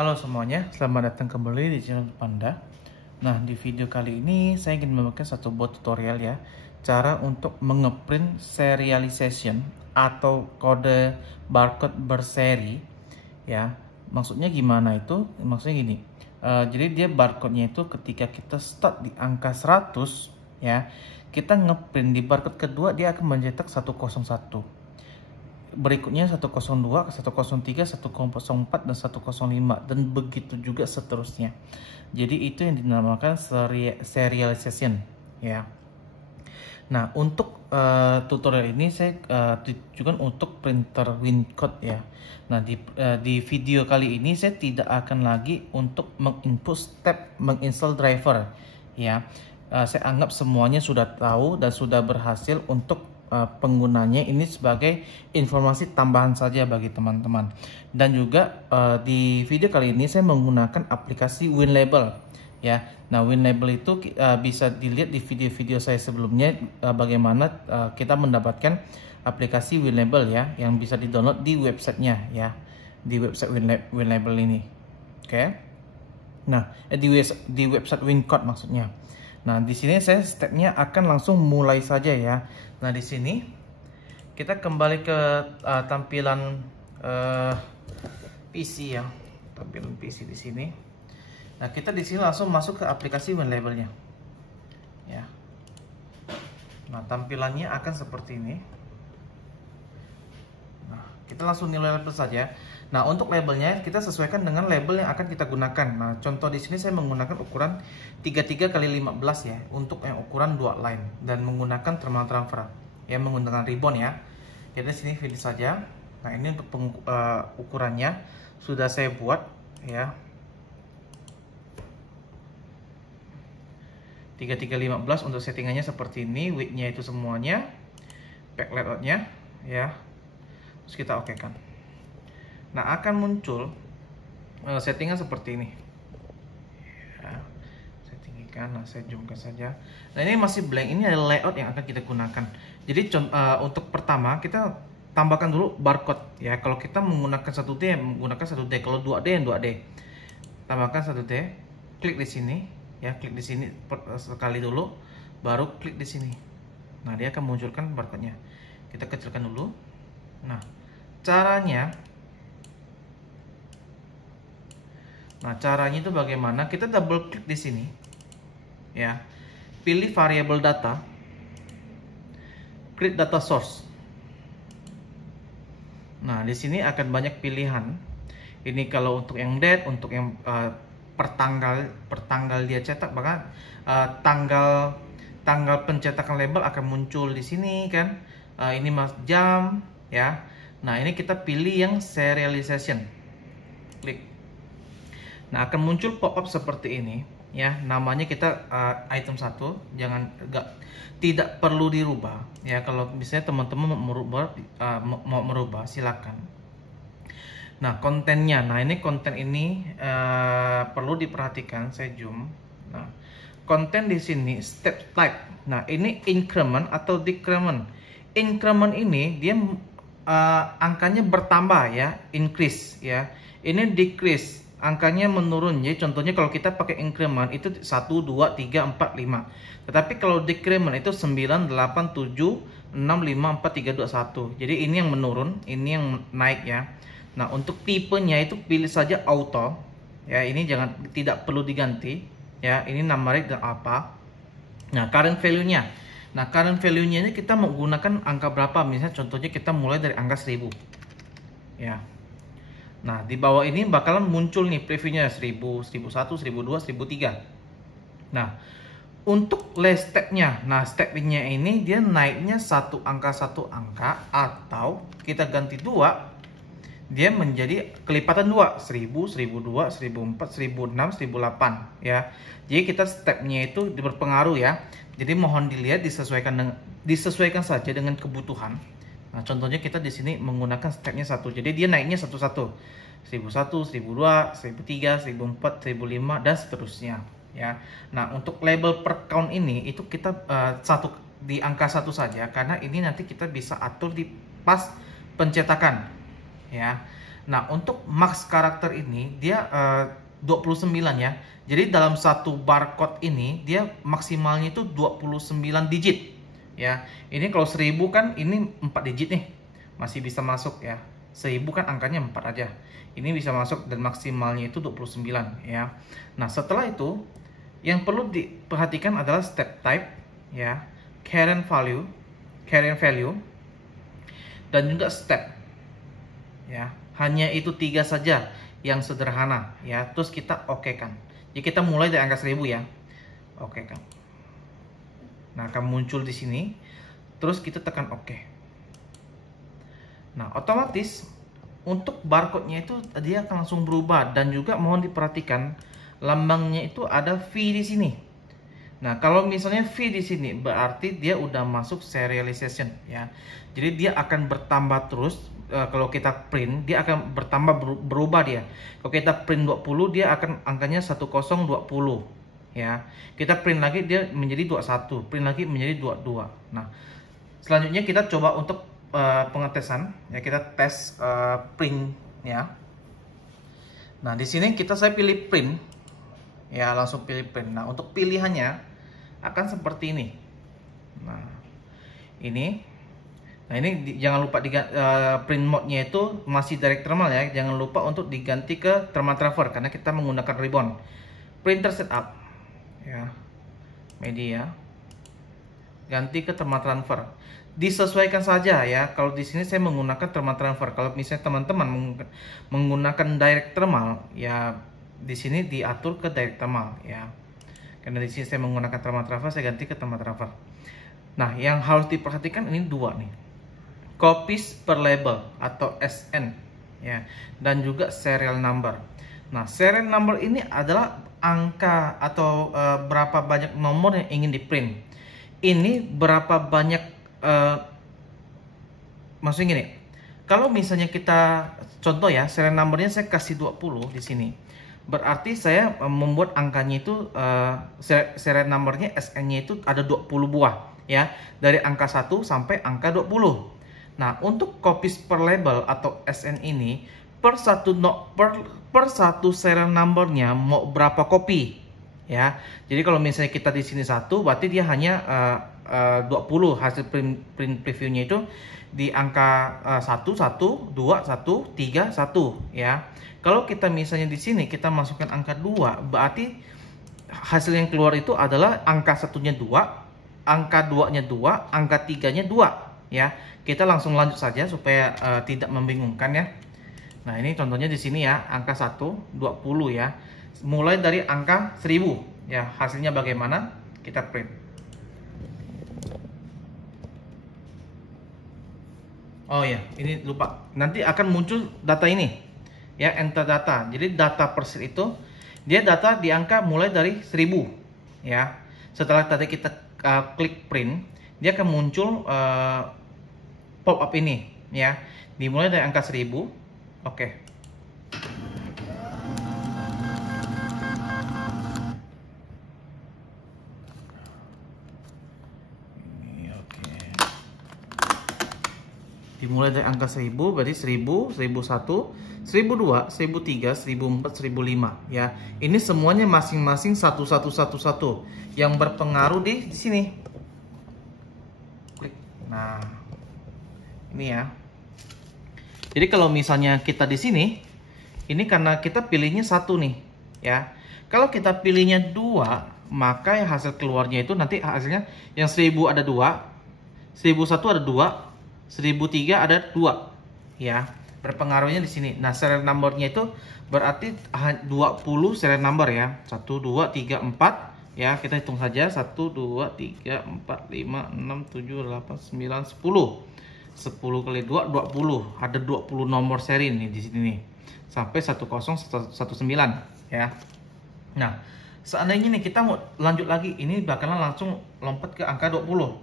Halo semuanya, selamat datang kembali di channel Panda. Nah, di video kali ini saya ingin membagikan satu buat tutorial ya, cara untuk mengeprint serialization atau kode barcode berseri ya. Maksudnya gimana itu? Maksudnya gini. Jadi dia barcode-nya itu ketika kita start di angka 100 ya, kita ngeprint di barcode kedua dia akan mencetak 101. Berikutnya 102, 103, 104 dan 105 dan begitu juga seterusnya. Jadi itu yang dinamakan serialization ya. Nah, untuk tutorial ini saya tujukan untuk printer WinCode ya. Nah, di video kali ini saya tidak akan lagi untuk menginput step menginstal driver ya. Saya anggap semuanya sudah tahu dan sudah berhasil untuk penggunanya. Ini sebagai informasi tambahan saja bagi teman-teman. Dan juga di video kali ini saya menggunakan aplikasi WinLabel ya. Nah, WinLabel itu bisa dilihat di video-video saya sebelumnya, bagaimana kita mendapatkan aplikasi WinLabel ya, yang bisa di-download di websitenya ya, di website WinLabel ini. Oke. Nah, di website WinCode maksudnya. Nah, di sini saya stepnya akan langsung mulai saja ya. Nah, di sini kita kembali ke tampilan PC ya, tampilan PC di sini. Nah, kita di sini langsung masuk ke aplikasi WinLabel-nya. Ya. Nah, tampilannya akan seperti ini. Nah, kita langsung nilai label saja. Nah, untuk labelnya kita sesuaikan dengan label yang akan kita gunakan. Nah, contoh di sini saya menggunakan ukuran 33 x 15 ya, untuk yang ukuran 2 line dan menggunakan thermal transfer ya, menggunakan ribbon ya. Jadi sini finish saja. Nah, ini untuk ukurannya sudah saya buat ya. 3315 untuk settingannya seperti ini, width-nya itu semuanya, backlight-nya ya. Terus kita oke kan. Nah, akan muncul settingan seperti ini ya, saya tinggikan. Nah, saya zoomkan saja. Nah, ini masih blank, ini adalah layout yang akan kita gunakan. Jadi untuk pertama kita tambahkan dulu barcode ya. Kalau kita menggunakan 1D, menggunakan 1D. Kalau 2D yang 2D, tambahkan 1D, klik di sini ya, klik di sini sekali dulu, baru klik di sini. Nah, dia akan munculkan barcode-nya. Kita kecilkan dulu. Nah, caranya itu bagaimana? Kita double klik di sini ya, pilih variable data, create data source. Nah, di sini akan banyak pilihan. Ini kalau untuk yang date, untuk yang pertanggal dia cetak, bahkan tanggal pencetakan label akan muncul di sini kan. Ini mas jam ya. Nah, ini kita pilih yang serialization, klik. Nah, akan muncul pop-up seperti ini ya. Namanya kita item 1, tidak perlu dirubah ya. Kalau misalnya teman-teman mau merubah silakan. Nah, kontennya, nah ini konten ini perlu diperhatikan. Saya zoom. Nah, konten di sini step type. Nah, ini increment atau decrement. Increment ini dia angkanya bertambah ya, increase ya. Ini decrease, angkanya menurun. Jadi contohnya kalau kita pakai increment itu 1, 2, 3, 4, 5. Tetapi kalau decrement itu 9, 8, 7, 6, 5, 4, 3, 2, 1. Jadi ini yang menurun, ini yang naik ya. Nah, untuk tipenya itu pilih saja auto ya. Ini tidak perlu diganti ya. Ini numeric dan apa. Nah, current value-nya. Nah, current value-nya ini kita menggunakan angka berapa? Misalnya contohnya kita mulai dari angka 1000 ya. Nah, di bawah ini bakalan muncul nih previewnya 1000, 1001, 1002, 1003. Nah, untuk last step-nya, nah step-nya ini dia naiknya satu angka atau kita ganti 2, dia menjadi kelipatan 2, 1000, 1002, 1004, 1006, 1008 ya. Jadi kita stepnya itu berpengaruh ya. Jadi mohon dilihat, disesuaikan saja dengan kebutuhan. Nah, contohnya kita di sini menggunakan stepnya 1. Jadi dia naiknya satu-satu. 1001, 1002, 1003, 1004, 1005 dan seterusnya ya. Nah, untuk label per count ini itu kita di angka 1 saja, karena ini nanti kita bisa atur di pas pencetakan ya. Nah, untuk max karakter ini dia 29 ya. Jadi dalam satu barcode ini dia maksimalnya itu 29 digit ya. Ini kalau 1000 kan ini 4 digit nih. Masih bisa masuk ya. 1000 kan angkanya 4 aja. Ini bisa masuk dan maksimalnya itu 29 ya. Nah, setelah itu yang perlu diperhatikan adalah step type ya, current value dan juga step ya. Hanya itu 3 saja yang sederhana ya. Terus kita oke kan. Jadi kita mulai dari angka 1000 ya. Oke kan. Nah, akan muncul di sini. Terus kita tekan oke. Nah, otomatis untuk barcode-nya itu dia akan langsung berubah, dan juga mohon diperhatikan lambangnya itu ada V di sini. Nah, kalau misalnya V di sini berarti dia udah masuk serialization ya. Jadi dia akan bertambah terus. Kalau kita print dia akan bertambah, berubah dia. Kalau kita print 20 dia akan angkanya 1020 ya. Kita print lagi dia menjadi 21, print lagi menjadi 22. Nah, selanjutnya kita coba untuk pengetesan ya, kita tes print ya. Nah, di sini saya pilih print ya, langsung pilih print. Nah, untuk pilihannya akan seperti ini. Nah, ini jangan lupa print mode-nya itu masih direct thermal ya. Jangan lupa untuk diganti ke thermal transfer karena kita menggunakan ribbon. Printer setup ya, media, ganti ke thermal transfer. Disesuaikan saja ya. Kalau di sini saya menggunakan thermal transfer. Kalau misalnya teman-teman menggunakan direct thermal ya, di sini diatur ke direct thermal ya. Karena di sini saya menggunakan thermal transfer, saya ganti ke thermal transfer. Nah, yang harus diperhatikan ini dua nih. Copies per label atau SN ya, dan juga serial number. Nah, serial number ini adalah angka atau berapa banyak nomor yang ingin di print. Ini berapa banyak, maksudnya gini, kalau misalnya kita contoh ya, serial numbernya saya kasih 20 di sini, berarti saya membuat angkanya itu serial numbernya SN-nya itu ada 20 buah ya, dari angka 1 sampai angka 20. Nah, untuk copies per label atau SN ini per satu serial numbernya mau berapa kopi ya. Jadi kalau misalnya kita di sini 1, berarti dia hanya 20 hasil print previewnya itu di angka 1 1 2 1 3 1 ya. Kalau kita misalnya di sini kita masukkan angka 2, berarti hasil yang keluar itu adalah angka 1-nya 2, angka 2-nya 2, angka 3-nya 2 ya. Kita langsung lanjut saja supaya tidak membingungkan ya. Nah, ini contohnya di sini ya, angka 1 20 ya. Mulai dari angka 1000 ya. Hasilnya bagaimana? Kita print. Oh ya, ini lupa. Nanti akan muncul data ini. Ya, enter data. Jadi data persil itu dia data di angka mulai dari 1000 ya. Setelah tadi kita klik print, dia akan muncul pop up ini ya, dimulai dari angka 1000. Oke. Ini oke. Dimulai dari angka 1000, berarti 1000, 1001, 1002, 1003, 1004, 1005 ya. Ini semuanya masing-masing 1111 yang berpengaruh di sini. Klik. Nah, ini ya. Jadi kalau misalnya kita di sini, ini karena kita pilihnya 1 nih ya. Kalau kita pilihnya 2, maka hasil keluarnya itu nanti hasilnya yang 1000 ada 2, 1001 ada 2, 1003 ada 2 ya. Berpengaruhnya di sini. Nah, serial numbernya itu berarti 20 serial number ya. 1 2 3 4 ya. Kita hitung saja 1 2 3 4 5 6 7 8 9 10. 10 kali 2 20. Ada 20 nomor seri nih di sini nih. Sampai 1019 ya. Nah, seandainya nih kita mau lanjut lagi, ini bakalan langsung lompat ke angka 20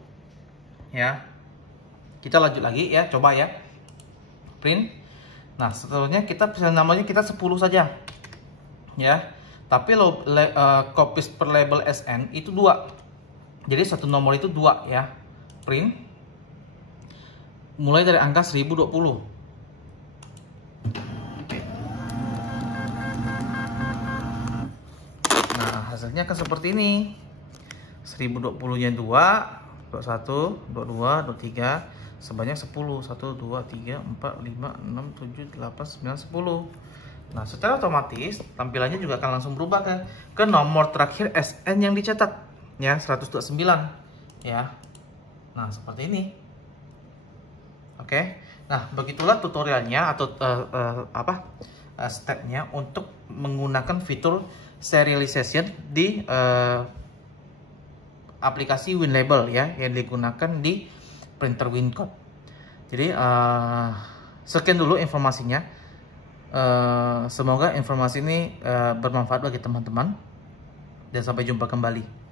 ya. Kita lanjut lagi ya, coba ya. Print. Nah, setelahnya kita bisa namanya kita 10 saja. Ya. Tapi copies per label SN itu 2. Jadi satu nomor itu 2 ya. Print. Mulai dari angka 1020. hasilnya akan seperti ini. 1020-nya 2, 21, 22, 23 sebanyak 10. 1, 2, 3, 4, 5, 6, 7, 8, 9, 10. Nah, secara otomatis tampilannya juga akan langsung berubah ke nomor terakhir SN yang dicetak, ya, 129, ya. Nah, seperti ini. Oke. Nah, begitulah tutorialnya atau stepnya untuk menggunakan fitur serialization di aplikasi WinLabel, ya, yang digunakan di printer WinCode. Jadi sekian dulu informasinya. Semoga informasi ini bermanfaat bagi teman-teman dan sampai jumpa kembali.